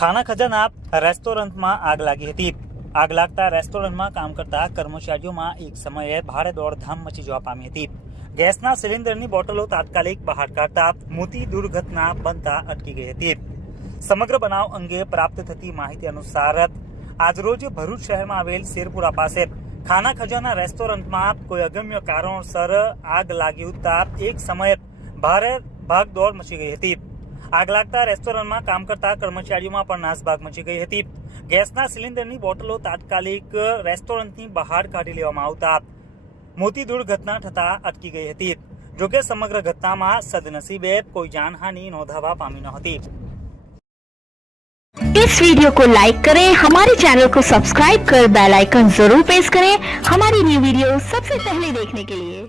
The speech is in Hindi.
ખાના ખજાના રેસ્ટોરન્ટમાં આગ લાગી હતી આગ લાગતા રેસ્ટોરન્ટમાં કામ કરતા કર્મચારીઓમાં એક સમયે ભારે દોડધામ મચી જવા પામી હતી ગેસના સિલિન્ડરની બોટલો તાત્કાલિક બહાર કાઢતા મોટી દુર્ઘટના બનતા અટકી ગઈ હતી સમગ્ર બનાવ અંગે પ્રાપ્ત થતી માહિતી અનુસાર આજરોજ ભરૂચ શહેરમાં આવેલ શેરપુરા પાસે ખાના ખજાના રેસ્ટોરન્ટમાં કોઈ અગમ્ય કારણોસર આગ લાગી ઉઠતા એક સમયે ભારે ભાગદોડ મચી ગઈ હતી આગ લાગતા રેસ્ટોરન્ટમાં કામ કરતા કર્મચારીઓમાં પણ નાસભાગ મચી ગઈ હતી ગેસના સિલિન્ડરની બોટલો તાત્કાલિક રેસ્ટોરન્ટની બહાર કાઢી લેવામાં આવતા મોટી દુર્ઘટના થતા અટકી ગઈ હતી જોકે સમગ્ર ઘટનામાં સદનસીબે કોઈ જાનહાનિ નોંધાવા પામી ન હતી इस वीडियो को लाइक करें हमारे चैनल को सब्सक्राइब कर बेल आइकन जरूर प्रेस करें हमारी न्यू वीडियो सबसे पहले देखने के लिए